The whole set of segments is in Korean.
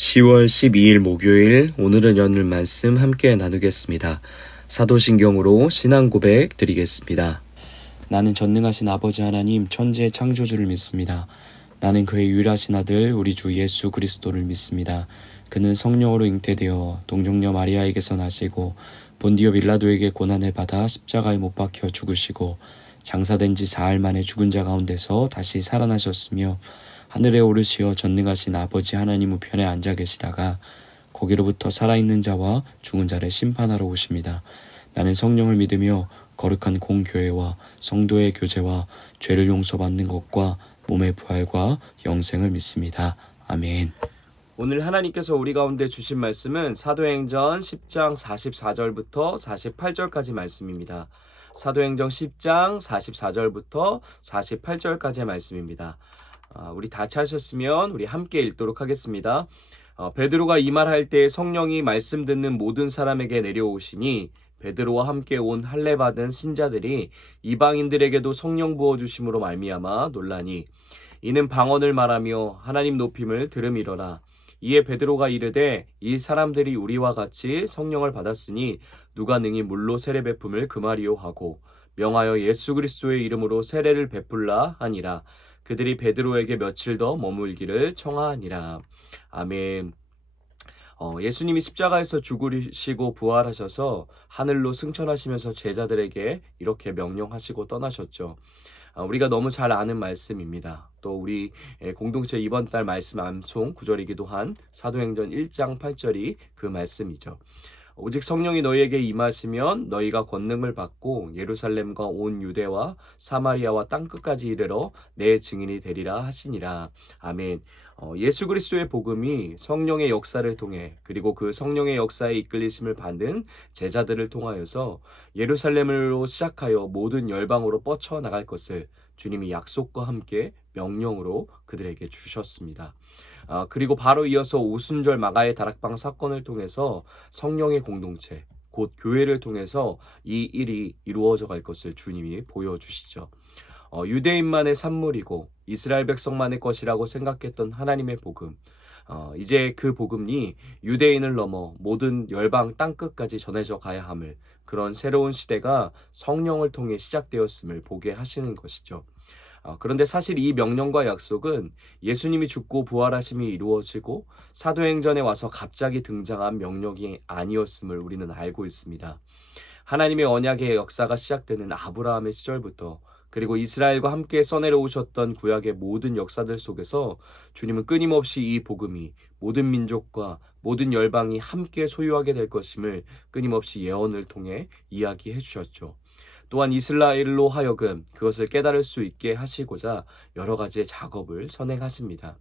10월 12일 목요일, 오늘은 연일 말씀 함께 나누겠습니다. 사도신경으로 신앙 고백 드리겠습니다. 나는 전능하신 아버지 하나님 천지의 창조주를 믿습니다. 나는 그의 유일하신 아들 우리 주 예수 그리스도를 믿습니다. 그는 성령으로 잉태되어 동정녀 마리아에게서 나시고 본디오 빌라도에게 고난을 받아 십자가에 못 박혀 죽으시고 장사된 지 사흘 만에 죽은 자 가운데서 다시 살아나셨으며 하늘에 오르시어 전능하신 아버지 하나님 우편에 앉아 계시다가 거기로부터 살아있는 자와 죽은 자를 심판하러 오십니다. 나는 성령을 믿으며 거룩한 공교회와 성도의 교제와 죄를 용서받는 것과 몸의 부활과 영생을 믿습니다. 아멘. 오늘 하나님께서 우리 가운데 주신 말씀은 사도행전 10장 44절부터 48절까지 말씀입니다. 사도행전 10장 44절부터 48절까지의 말씀입니다. 우리 다 찾으셨으면 우리 함께 읽도록 하겠습니다. 베드로가 이 말할 때 성령이 말씀 듣는 모든 사람에게 내려오시니 베드로와 함께 온 할례 받은 신자들이 이방인들에게도 성령 부어주심으로 말미암아 놀라니 이는 방언을 말하며 하나님 높임을 들음이러라. 이에 베드로가 이르되 이 사람들이 우리와 같이 성령을 받았으니 누가 능히 물로 세례 베품을 금하리요 하고 명하여 예수 그리스도의 이름으로 세례를 베풀라 하니라. 그들이 베드로에게 며칠 더 머물기를 청하니라. 아멘. 예수님이 십자가에서 죽으시고 부활하셔서 하늘로 승천하시면서 제자들에게 이렇게 명령하시고 떠나셨죠. 우리가 너무 잘 아는 말씀입니다. 또 우리 공동체 이번 달 말씀 암송 구절이기도 한 사도행전 1장 8절이 그 말씀이죠. 오직 성령이 너희에게 임하시면 너희가 권능을 받고 예루살렘과 온 유대와 사마리아와 땅끝까지 이르러 내 증인이 되리라 하시니라. 아멘. 예수 그리스도의 복음이 성령의 역사를 통해 그리고 그 성령의 역사에 이끌리심을 받는 제자들을 통하여서 예루살렘으로 시작하여 모든 열방으로 뻗쳐나갈 것을 주님이 약속과 함께 명령으로 그들에게 주셨습니다. 그리고 바로 이어서 오순절 마가의 다락방 사건을 통해서 성령의 공동체, 곧 교회를 통해서 이 일이 이루어져 갈 것을 주님이 보여주시죠. 유대인만의 산물이고 이스라엘 백성만의 것이라고 생각했던 하나님의 복음, 이제 그 복음이 유대인을 넘어 모든 열방 땅끝까지 전해져 가야 함을, 그런 새로운 시대가 성령을 통해 시작되었음을 보게 하시는 것이죠. 그런데 사실 이 명령과 약속은 예수님이 죽고 부활하심이 이루어지고 사도행전에 와서 갑자기 등장한 명령이 아니었음을 우리는 알고 있습니다. 하나님의 언약의 역사가 시작되는 아브라함의 시절부터 그리고 이스라엘과 함께 써내려오셨던 구약의 모든 역사들 속에서 주님은 끊임없이 이 복음이 모든 민족과 모든 열방이 함께 소유하게 될 것임을 끊임없이 예언을 통해 이야기해 주셨죠. 또한 이스라엘로 하여금 그것을 깨달을 수 있게 하시고자 여러 가지의 작업을 선행하십니다.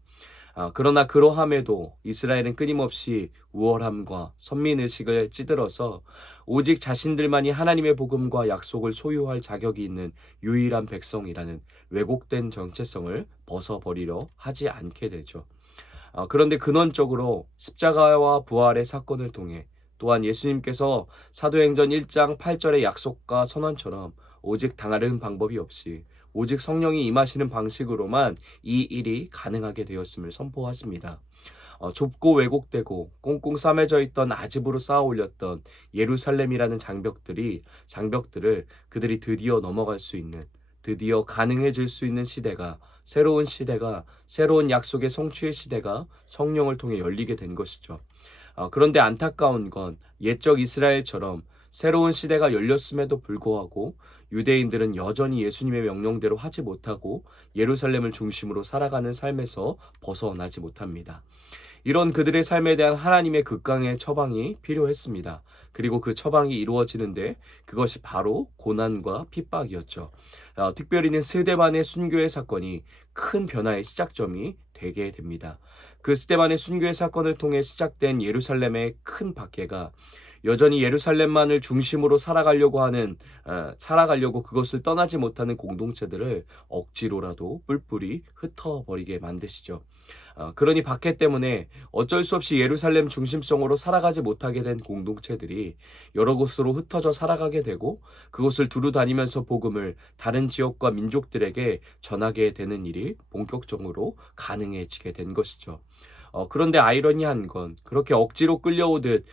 그러나 그러함에도 이스라엘은 끊임없이 우월함과 선민의식을 찌들어서 오직 자신들만이 하나님의 복음과 약속을 소유할 자격이 있는 유일한 백성이라는 왜곡된 정체성을 벗어버리려 하지 않게 되죠. 그런데 근원적으로 십자가와 부활의 사건을 통해 또한 예수님께서 사도행전 1장 8절의 약속과 선언처럼 오직 다른 방법이 없이 오직 성령이 임하시는 방식으로만 이 일이 가능하게 되었음을 선포하십니다. 좁고 왜곡되고 꽁꽁 싸매져 있던 아집으로 쌓아 올렸던 예루살렘이라는 장벽들을 그들이 드디어 넘어갈 수 있는, 드디어 가능해질 수 있는 새로운 시대가, 새로운 약속의 성취의 시대가 성령을 통해 열리게 된 것이죠. 그런데 안타까운 건 옛적 이스라엘처럼 새로운 시대가 열렸음에도 불구하고 유대인들은 여전히 예수님의 명령대로 하지 못하고 예루살렘을 중심으로 살아가는 삶에서 벗어나지 못합니다. 이런 그들의 삶에 대한 하나님의 극강의 처방이 필요했습니다. 그리고 그 처방이 이루어지는데 그것이 바로 고난과 핍박이었죠. 특별히는 스데반의 순교의 사건이 큰 변화의 시작점이 되게 됩니다. 그 스데반의 순교의 사건을 통해 시작된 예루살렘의 큰 박해가 여전히 예루살렘만을 중심으로 살아가려고 그것을 떠나지 못하는 공동체들을 억지로라도 뿔뿔이 흩어버리게 만드시죠. 그러니 박해 때문에 어쩔 수 없이 예루살렘 중심성으로 살아가지 못하게 된 공동체들이 여러 곳으로 흩어져 살아가게 되고 그곳을 두루 다니면서 복음을 다른 지역과 민족들에게 전하게 되는 일이 본격적으로 가능해지게 된 것이죠. 그런데 아이러니한 건 그렇게 억지로 끌려오듯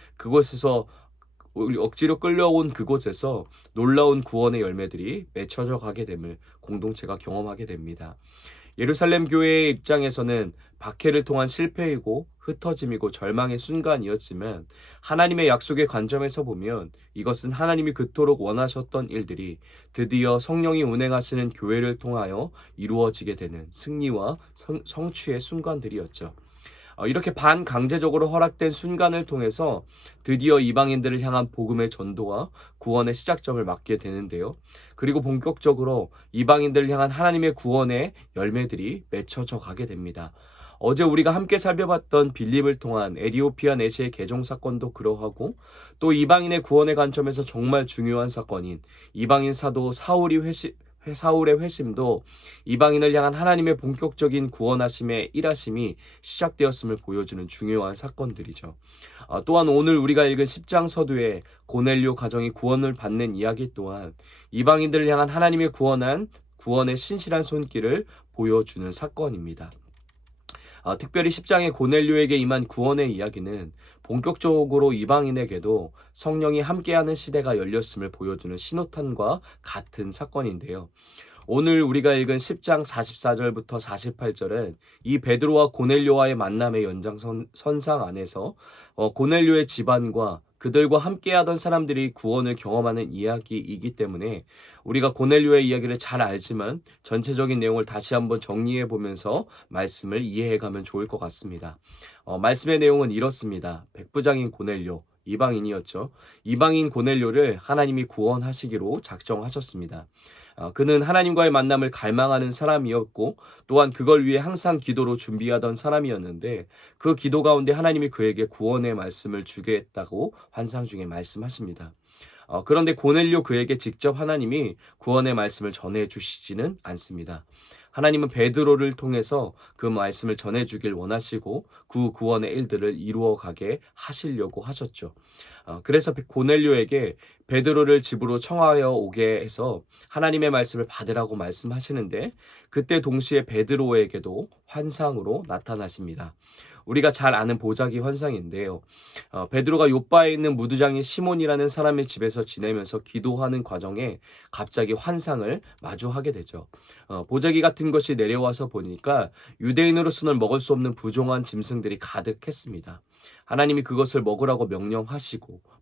억지로 끌려온 그곳에서 놀라운 구원의 열매들이 맺혀져 가게 됨을 공동체가 경험하게 됩니다. 예루살렘 교회의 입장에서는 박해를 통한 실패이고 흩어짐이고 절망의 순간이었지만 하나님의 약속의 관점에서 보면 이것은 하나님이 그토록 원하셨던 일들이 드디어 성령이 운행하시는 교회를 통하여 이루어지게 되는 승리와 성취의 순간들이었죠. 이렇게 반강제적으로 허락된 순간을 통해서 드디어 이방인들을 향한 복음의 전도와 구원의 시작점을 맞게 되는데요. 그리고 본격적으로 이방인들을 향한 하나님의 구원의 열매들이 맺혀져 가게 됩니다. 어제 우리가 함께 살펴봤던 빌립을 통한 에디오피아 내시의 개종 사건도 그러하고 또 이방인의 구원의 관점에서 정말 중요한 사건인 이방인 사도 사울의 회심도 이방인을 향한 하나님의 본격적인 구원하심의 일하심이 시작되었음을 보여주는 중요한 사건들이죠. 또한 오늘 우리가 읽은 10장 서두에 고넬료 가정이 구원을 받는 이야기 또한 이방인들을 향한 하나님의 구원의 신실한 손길을 보여주는 사건입니다. 특별히 10장의 고넬료에게 임한 구원의 이야기는 본격적으로 이방인에게도 성령이 함께하는 시대가 열렸음을 보여주는 신호탄과 같은 사건인데요. 오늘 우리가 읽은 10장 44절부터 48절은 이 베드로와 고넬료와의 만남의 연장선상 안에서 고넬료의 집안과 그들과 함께하던 사람들이 구원을 경험하는 이야기이기 때문에 우리가 고넬료의 이야기를 잘 알지만 전체적인 내용을 다시 한번 정리해 보면서 말씀을 이해해 가면 좋을 것 같습니다. 말씀의 내용은 이렇습니다. 백부장인 고넬료, 이방인이었죠. 이방인 고넬료를 하나님이 구원하시기로 작정하셨습니다. 그는 하나님과의 만남을 갈망하는 사람이었고 또한 그걸 위해 항상 기도로 준비하던 사람이었는데 그 기도 가운데 하나님이 그에게 구원의 말씀을 주겠다고 환상 중에 말씀하십니다. 그런데 고넬료 그에게 직접 하나님이 구원의 말씀을 전해주시지는 않습니다. 하나님은 베드로를 통해서 그 말씀을 전해주길 원하시고 그 구원의 일들을 이루어가게 하시려고 하셨죠. 그래서 고넬료에게 베드로를 집으로 청하여 오게 해서 하나님의 말씀을 받으라고 말씀하시는데 그때 동시에 베드로에게도 환상으로 나타나십니다. 우리가 잘 아는 보자기 환상인데요. 베드로가 요바에 있는 무두장인 시몬이라는 사람의 집에서 지내면서 기도하는 과정에 갑자기 환상을 마주하게 되죠. 보자기 같은 것이 내려와서 보니까 유대인으로서는 먹을 수 없는 부정한 짐승들이 가득했습니다. 하나님이 그것을 먹으라고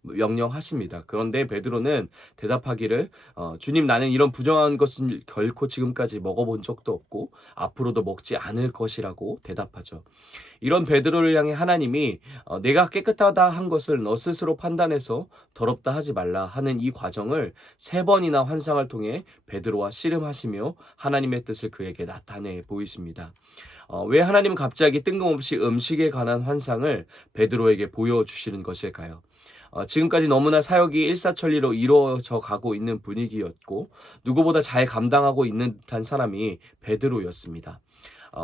명령하십니다. 그런데 베드로는 대답하기를 주님, 나는 이런 부정한 것은 결코 지금까지 먹어본 적도 없고 앞으로도 먹지 않을 것이라고 대답하죠. 이런 베드로를 향해 하나님이 내가 깨끗하다 한 것을 너 스스로 판단해서 더럽다 하지 말라 하는 이 과정을 3번이나 환상을 통해 베드로와 씨름하시며 하나님의 뜻을 그에게 나타내 보이십니다. 왜 하나님은 갑자기 뜬금없이 음식에 관한 환상을 베드로에게 보여주시는 것일까요? 지금까지 너무나 사역이 일사천리로 이루어져 가고 있는 분위기였고 누구보다 잘 감당하고 있는 듯한 사람이 베드로였습니다.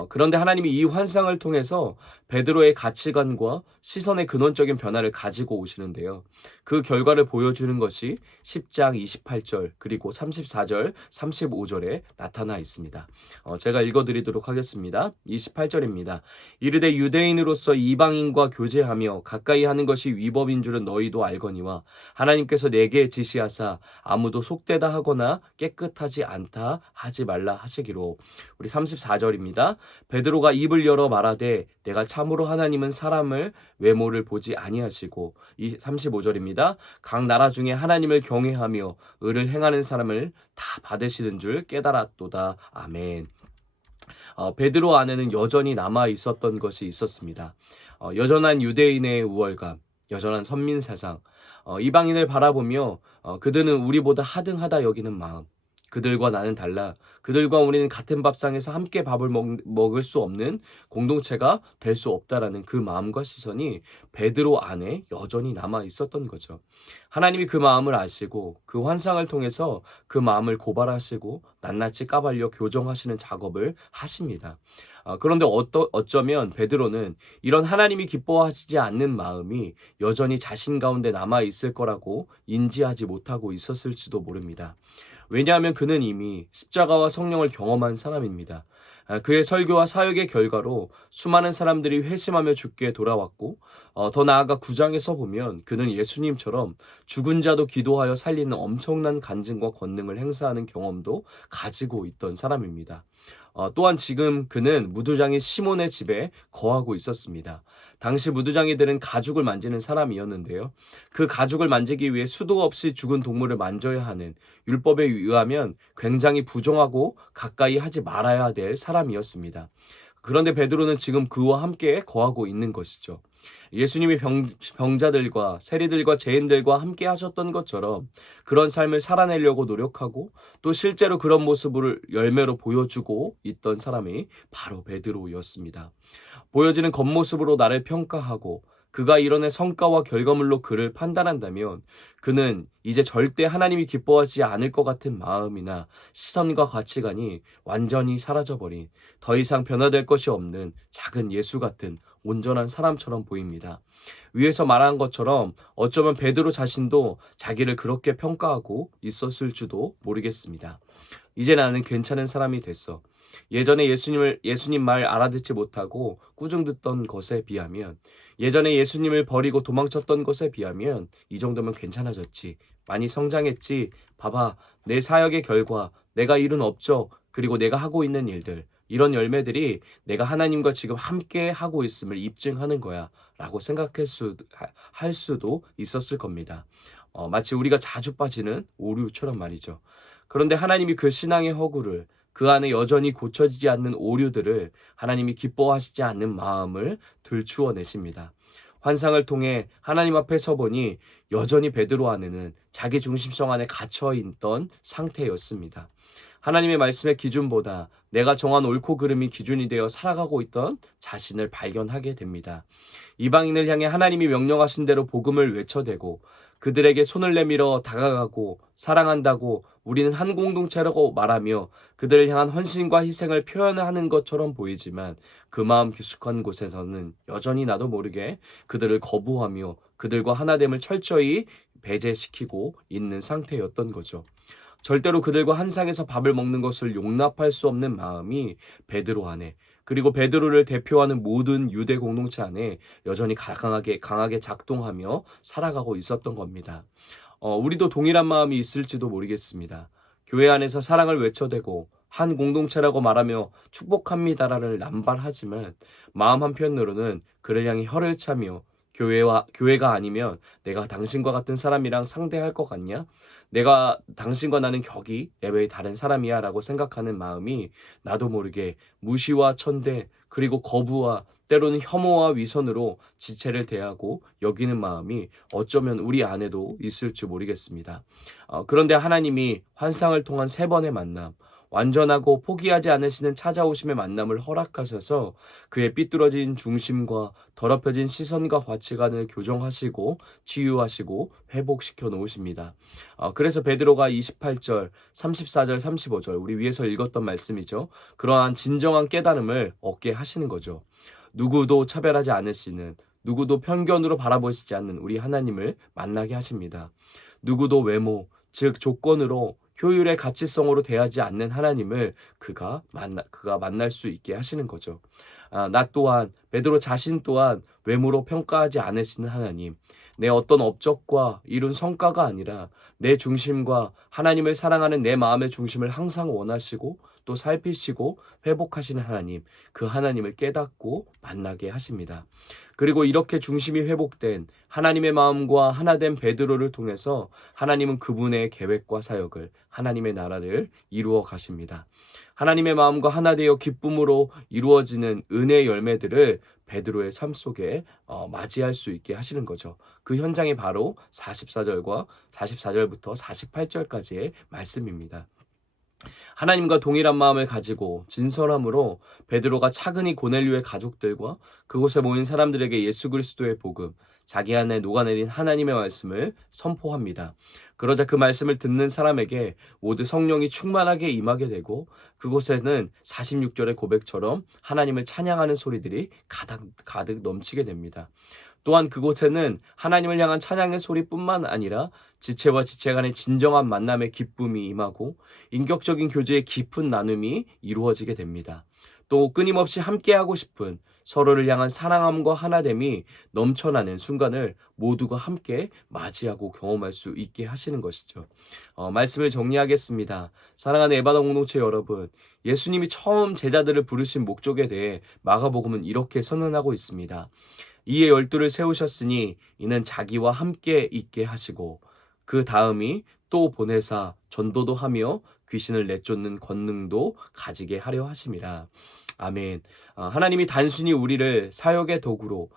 그런데 하나님이 이 환상을 통해서 베드로의 가치관과 시선의 근원적인 변화를 가지고 오시는데요. 그 결과를 보여주는 것이 10장 28절 그리고 34절 35절에 나타나 있습니다. 제가 읽어드리도록 하겠습니다. 28절입니다. 이르되 유대인으로서 이방인과 교제하며 가까이 하는 것이 위법인 줄은 너희도 알거니와 하나님께서 내게 지시하사 아무도 속되다 하거나 깨끗하지 않다 하지 말라 하시기로. 우리 34절입니다. 베드로가 입을 열어 말하되 내가 참으로 하나님은 사람을 외모를 보지 아니하시고, 이 35절입니다. 각 나라 중에 하나님을 경외하며 의를 행하는 사람을 다 받으시는 줄 깨달았도다. 아멘. 베드로 안에는 여전히 남아 있었던 것이 있었습니다. 여전한 유대인의 우월감, 여전한 선민사상, 이방인을 바라보며 그들은 우리보다 하등하다 여기는 마음, 그들과 나는 달라, 그들과 우리는 같은 밥상에서 함께 밥을 먹을 수 없는 공동체가 될 수 없다라는 그 마음과 시선이 베드로 안에 여전히 남아 있었던 거죠. 하나님이 그 마음을 아시고 그 환상을 통해서 그 마음을 고발하시고 낱낱이 까발려 교정하시는 작업을 하십니다. 그런데 어쩌면 베드로는 이런 하나님이 기뻐하시지 않는 마음이 여전히 자신 가운데 남아 있을 거라고 인지하지 못하고 있었을지도 모릅니다. 왜냐하면 그는 이미 십자가와 성령을 경험한 사람입니다. 그의 설교와 사역의 결과로 수많은 사람들이 회심하며 주께 돌아왔고 더 나아가 9장에서 보면 그는 예수님처럼 죽은 자도 기도하여 살리는 엄청난 간증과 권능을 행사하는 경험도 가지고 있던 사람입니다. 또한 지금 그는 무두장인 시몬의 집에 거하고 있었습니다. 당시 무두장이들은 가죽을 만지는 사람이었는데요. 그 가죽을 만지기 위해 수도 없이 죽은 동물을 만져야 하는 율법에 의하면 굉장히 부정하고 가까이 하지 말아야 될 사람이었습니다. 그런데 베드로는 지금 그와 함께 거하고 있는 것이죠. 예수님이 병자들과 세리들과 죄인들과 함께 하셨던 것처럼 그런 삶을 살아내려고 노력하고 또 실제로 그런 모습을 열매로 보여주고 있던 사람이 바로 베드로였습니다. 보여지는 겉모습으로 나를 평가하고 그가 이뤄낸 성과와 결과물로 그를 판단한다면 그는 이제 절대 하나님이 기뻐하지 않을 것 같은 마음이나 시선과 가치관이 완전히 사라져버린 더 이상 변화될 것이 없는 작은 예수 같은 온전한 사람처럼 보입니다. 위에서 말한 것처럼 어쩌면 베드로 자신도 자기를 그렇게 평가하고 있었을지도 모르겠습니다. 이제 나는 괜찮은 사람이 됐어. 예전에 예수님 말 알아듣지 못하고 꾸중 듣던 것에 비하면, 예전에 예수님을 버리고 도망쳤던 것에 비하면 이 정도면 괜찮아졌지. 많이 성장했지. 봐봐, 내 사역의 결과, 내가 이룬 업적, 그리고 내가 하고 있는 일들, 이런 열매들이 내가 하나님과 지금 함께 하고 있음을 입증하는 거야 라고 할 수도 있었을 겁니다. 마치 우리가 자주 빠지는 오류처럼 말이죠. 그런데 하나님이 그 신앙의 허구를, 그 안에 여전히 고쳐지지 않는 오류들을 하나님이 기뻐하시지 않는 마음을 들추어내십니다. 환상을 통해 하나님 앞에 서보니 여전히 베드로 안에는 자기 중심성 안에 갇혀있던 상태였습니다. 하나님의 말씀의 기준보다 내가 정한 옳고 그름이 기준이 되어 살아가고 있던 자신을 발견하게 됩니다. 이방인을 향해 하나님이 명령하신 대로 복음을 외쳐대고 그들에게 손을 내밀어 다가가고 사랑한다고 우리는 한 공동체라고 말하며 그들을 향한 헌신과 희생을 표현하는 것처럼 보이지만 그 마음 깊숙한 곳에서는 여전히 나도 모르게 그들을 거부하며 그들과 하나됨을 철저히 배제시키고 있는 상태였던 거죠. 절대로 그들과 한 상에서 밥을 먹는 것을 용납할 수 없는 마음이 베드로 안에, 그리고 베드로를 대표하는 모든 유대 공동체 안에 여전히 강하게 작동하며 살아가고 있었던 겁니다. 우리도 동일한 마음이 있을지도 모르겠습니다. 교회 안에서 사랑을 외쳐대고 한 공동체라고 말하며 축복합니다라를 남발하지만 마음 한편으로는 그를 향해 혀를 차며 교회가 아니면 내가 당신과 같은 사람이랑 상대할 것 같냐? 당신과 나는 격이 레벨이 다른 사람이야 라고 생각하는 마음이 나도 모르게 무시와 천대, 그리고 거부와 때로는 혐오와 위선으로 지체를 대하고 여기는 마음이 어쩌면 우리 안에도 있을지 모르겠습니다. 그런데 하나님이 환상을 통한 3번의 만남, 완전하고 포기하지 않으시는 찾아오심의 만남을 허락하셔서 그의 삐뚤어진 중심과 더럽혀진 시선과 가치관을 교정하시고 치유하시고 회복시켜 놓으십니다. 그래서 베드로가 28절, 34절, 35절 우리 위에서 읽었던 말씀이죠. 그러한 진정한 깨달음을 얻게 하시는 거죠. 누구도 차별하지 않으시는, 누구도 편견으로 바라보시지 않는 우리 하나님을 만나게 하십니다. 누구도 외모, 즉 조건으로 효율의 가치성으로 대하지 않는 하나님을 그가 만날 수 있게 하시는 거죠. 나 또한, 베드로 자신 또한 외모로 평가하지 않으시는 하나님, 내 어떤 업적과 이룬 성과가 아니라 내 중심과 하나님을 사랑하는 내 마음의 중심을 항상 원하시고 또 살피시고 회복하시는 하나님, 그 하나님을 깨닫고 만나게 하십니다. 그리고 이렇게 중심이 회복된 하나님의 마음과 하나된 베드로를 통해서 하나님은 그분의 계획과 사역을, 하나님의 나라를 이루어 가십니다. 하나님의 마음과 하나 되어 기쁨으로 이루어지는 은혜의 열매들을 베드로의 삶 속에 맞이할 수 있게 하시는 거죠. 그 현장이 바로 44절부터 48절까지의 말씀입니다. 하나님과 동일한 마음을 가지고 진솔함으로 베드로가 차근히 고넬료의 가족들과 그곳에 모인 사람들에게 예수 그리스도의 복음, 자기 안에 녹아내린 하나님의 말씀을 선포합니다. 그러자 그 말씀을 듣는 사람에게 모두 성령이 충만하게 임하게 되고 그곳에는 46절의 고백처럼 하나님을 찬양하는 소리들이 가득 넘치게 됩니다. 또한 그곳에는 하나님을 향한 찬양의 소리뿐만 아니라 지체와 지체 간의 진정한 만남의 기쁨이 임하고 인격적인 교제의 깊은 나눔이 이루어지게 됩니다. 또 끊임없이 함께하고 싶은 서로를 향한 사랑함과 하나됨이 넘쳐나는 순간을 모두가 함께 맞이하고 경험할 수 있게 하시는 것이죠. 말씀을 정리하겠습니다. 사랑하는 에바다 공동체 여러분, 예수님이 처음 제자들을 부르신 목적에 대해 마가복음은 이렇게 선언하고 있습니다. 이에 12를 세우셨으니 이는 자기와 함께 있게 하시고 그 다음이 또 보내사 전도도 하며 귀신을 내쫓는 권능도 가지게 하려 하심이라. 아멘. 하나님이 단순히 우리를 사역의 도구로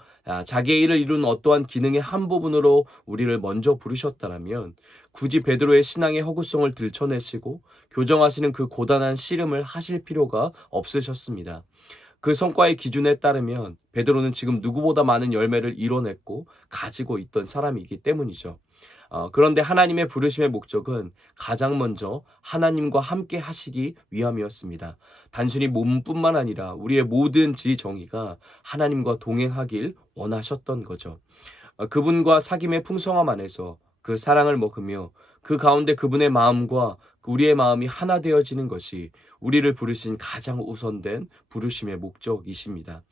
자기의 일을 이룬 어떠한 기능의 한 부분으로 우리를 먼저 부르셨다면 굳이 베드로의 신앙의 허구성을 들춰내시고 교정하시는 그 고단한 씨름을 하실 필요가 없으셨습니다. 그 성과의 기준에 따르면 베드로는 지금 누구보다 많은 열매를 이뤄냈고 가지고 있던 사람이기 때문이죠. 그런데 하나님의 부르심의 목적은 가장 먼저 하나님과 함께 하시기 위함이었습니다. 단순히 몸뿐만 아니라 우리의 모든 지정의가 하나님과 동행하길 원하셨던 거죠. 그분과 사귐의 풍성함 안에서 그 사랑을 먹으며 그 가운데 그분의 마음과 우리의 마음이 하나 되어지는 것이 우리를 부르신 가장 우선된 부르심의 목적이십니다.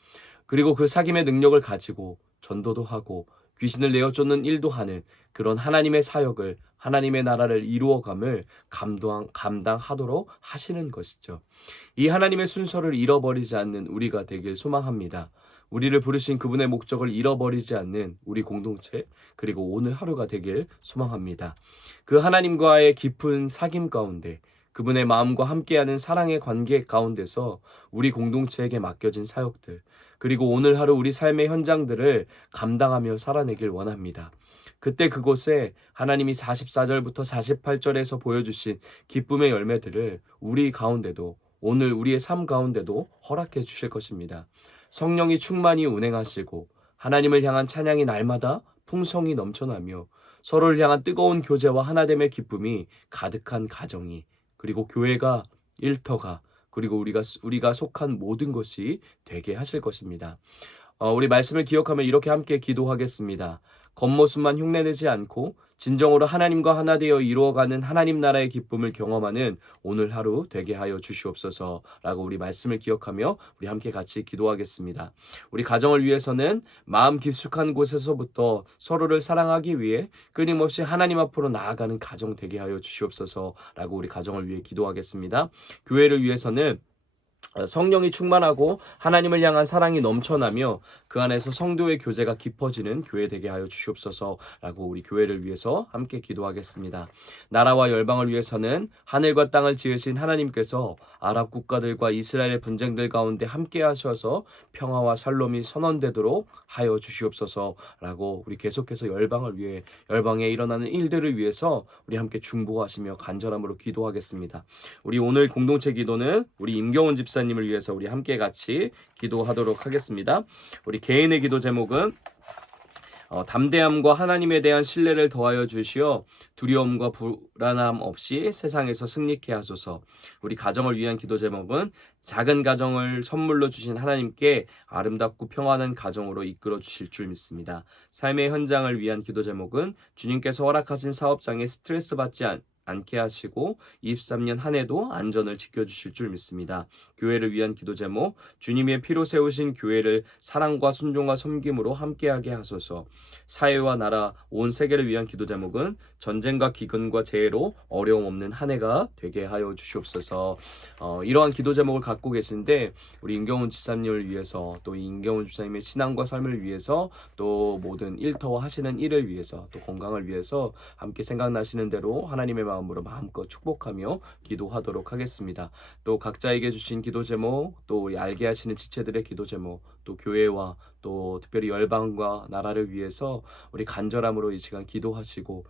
그리고 그 사귐의 능력을 가지고 전도도 하고 귀신을 내어 쫓는 일도 하는 그런 하나님의 사역을, 하나님의 나라를 이루어감을 감당하도록 하시는 것이죠. 이 하나님의 순서를 잃어버리지 않는 우리가 되길 소망합니다. 우리를 부르신 그분의 목적을 잃어버리지 않는 우리 공동체, 그리고 오늘 하루가 되길 소망합니다. 그 하나님과의 깊은 사귐 가운데 그분의 마음과 함께하는 사랑의 관계 가운데서 우리 공동체에게 맡겨진 사역들, 그리고 오늘 하루 우리 삶의 현장들을 감당하며 살아내길 원합니다. 그때 그곳에 하나님이 44절부터 48절에서 보여주신 기쁨의 열매들을 우리 가운데도, 오늘 우리의 삶 가운데도 허락해 주실 것입니다. 성령이 충만히 운행하시고 하나님을 향한 찬양이 날마다 풍성히 넘쳐나며 서로를 향한 뜨거운 교제와 하나됨의 기쁨이 가득한 가정이, 그리고 교회가, 일터가, 그리고 우리가 속한 모든 것이 되게 하실 것입니다. 우리 말씀을 기억하며 이렇게 함께 기도하겠습니다. 겉모습만 흉내내지 않고 진정으로 하나님과 하나 되어 이루어가는 하나님 나라의 기쁨을 경험하는 오늘 하루 되게 하여 주시옵소서라고 우리 말씀을 기억하며 우리 함께 같이 기도하겠습니다. 우리 가정을 위해서는 마음 깊숙한 곳에서부터 서로를 사랑하기 위해 끊임없이 하나님 앞으로 나아가는 가정 되게 하여 주시옵소서라고 우리 가정을 위해 기도하겠습니다. 교회를 위해서는 성령이 충만하고 하나님을 향한 사랑이 넘쳐나며 그 안에서 성도의 교제가 깊어지는 교회 되게 하여 주시옵소서라고 우리 교회를 위해서 함께 기도하겠습니다. 나라와 열방을 위해서는 하늘과 땅을 지으신 하나님께서 아랍 국가들과 이스라엘의 분쟁들 가운데 함께 하셔서 평화와 샬롬이 선언되도록 하여 주시옵소서라고 우리 계속해서 열방을 위해, 열방에 일어나는 일들을 위해서 우리 함께 중보하시며 간절함으로 기도하겠습니다. 우리 오늘 공동체 기도는 우리 임경훈 집사님을 위해서 우리 함께 같이 기도하도록 하겠습니다. 우리 개인의 기도 제목은 담대함과 하나님에 대한 신뢰를 더하여 주시어 두려움과 불안함 없이 세상에서 승리케 하소서. 우리 가정을 위한 기도 제목은 작은 가정을 선물로 주신 하나님께 아름답고 평안한 가정으로 이끌어 주실 줄 믿습니다. 삶의 현장을 위한 기도 제목은 주님께서 허락하신 사업장에 스트레스 받지 않게 하시고 23년 한 해도 안전을 지켜주실 줄 믿습니다. 교회를 위한 기도 제목, 주님의 피로 세우신 교회를 사랑과 순종과 섬김으로 함께하게 하소서. 사회와 나라, 온 세계를 위한 기도 제목은 전쟁과 기근과 재해로 어려움 없는 한 해가 되게 하여 주시옵소서. 이러한 기도 제목을 갖고 계신데 우리 임경훈 집사님을 위해서, 또 임경훈 집사님의 신앙과 삶을 위해서, 또 모든 일터와 하시는 일을 위해서, 또 건강을 위해서 함께 생각나시는 대로 하나님의 마음으로 마음껏 축복하며 기도하도록 하겠습니다. 또 각자에게 주신 기도 제목, 또 우리 알게 하시는 지체들의 기도 제목, 또 교회와 또 특별히 열방과 나라를 위해서 우리 간절함으로 이 시간 기도하시고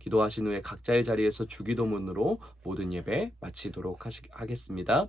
기도하신 후에 각자의 자리에서 주기도문으로 모든 예배 마치도록 하겠습니다.